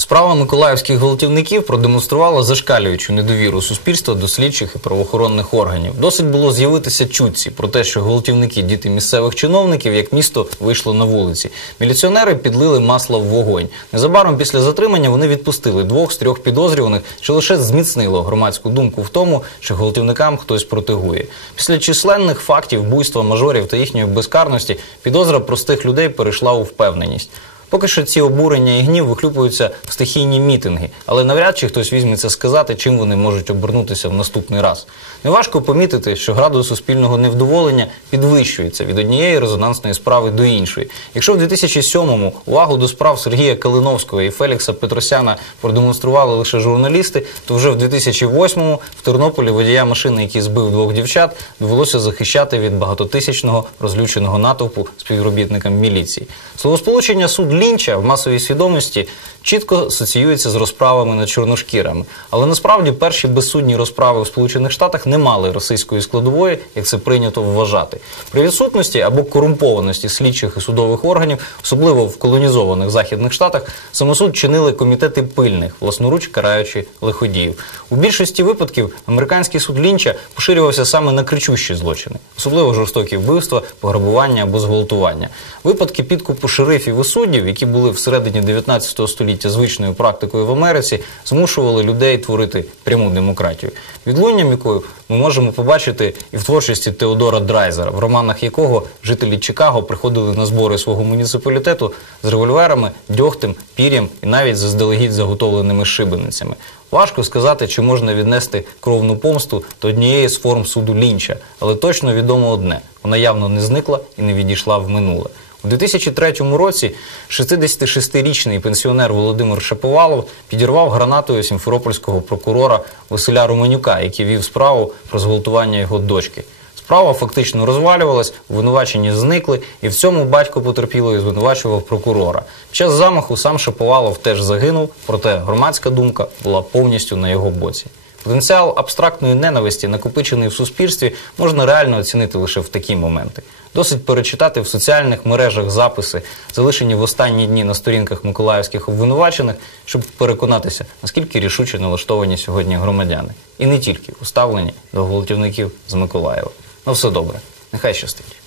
Справа миколаївських гвалтівників продемонструвала зашкалюючу недовіру суспільства до слідчих і правоохоронних органів. Досить було з'явитися чутці про те, що гвалтівники діти місцевих чиновників, як місто вийшло на вулиці. Міліціонери підлили масло в вогонь. Незабаром після затримання вони відпустили двох з трьох підозрюваних, що лише зміцнило громадську думку в тому, що гвалтівникам хтось протигує. Після численних фактів буйства мажорів та їхньої безкарності підозра простих людей перейшла у впевненість. Поки що ці обурення і гнів вихлюпуються в стихійні мітинги, але навряд чи хтось візьметься сказати, чим вони можуть обернутися в наступний раз. Неважко помітити, що градус суспільного невдоволення підвищується від однієї резонансної справи до іншої. Якщо в 2007-му увагу до справ Сергія Калиновського і Фелікса Петросяна продемонстрували лише журналісти, то вже в 2008-му в Тернополі водія машини, який збив двох дівчат, довелося захищати від багатотисячного розлюченого натовпу співробітникам міліції. Словосполучення суд Лінча в масовій свідомості чітко асоціюється з розправами над чорношкірами. Але насправді перші безсудні розправи в Сполучених Штатах не мали російської складової, як це прийнято вважати. При відсутності або корумпованості слідчих і судових органів, особливо в колонізованих західних штатах, самосуд чинили комітети пильних, власноруч караючи лиходіїв. У більшості випадків американський суд Лінча поширювався саме на кричущі злочини, особливо жорстокі вбивства, пограбування або зґвалтування. Випадки підкупу шерифів і суддів, які були всередині 19 століття звичною практикою в Америці, змушували людей творити пряму демократію. Відлунням якою ми можемо побачити і в творчості Теодора Драйзера, в романах якого жителі Чикаго приходили на збори свого муніципалітету з револьверами, дьогтем, пір'ям і навіть заздалегідь заготовленими шибеницями. Важко сказати, чи можна віднести кровну помсту до однієї з форм суду Лінча, але точно відомо одне: вона явно не зникла і не відійшла в минуле. У 2003 році 66-річний пенсіонер Володимир Шаповалов підірвав гранатою сімферопольського прокурора Василя Романюка, який вів справу про зґвалтування його дочки. Справа фактично розвалювалась, обвинувачені зникли, і в цьому батько потерпілої звинувачував прокурора. Під час замаху сам Шаповалов теж загинув, проте громадська думка була повністю на його боці. Потенціал абстрактної ненависті, накопичений в суспільстві, можна реально оцінити лише в такі моменти. Досить перечитати в соціальних мережах записи, залишені в останні дні на сторінках миколаївських обвинувачених, щоб переконатися, наскільки рішуче налаштовані сьогодні громадяни. І не тільки у ставленні до гвалтівників з Миколаєва. На все добре. Нехай щастить.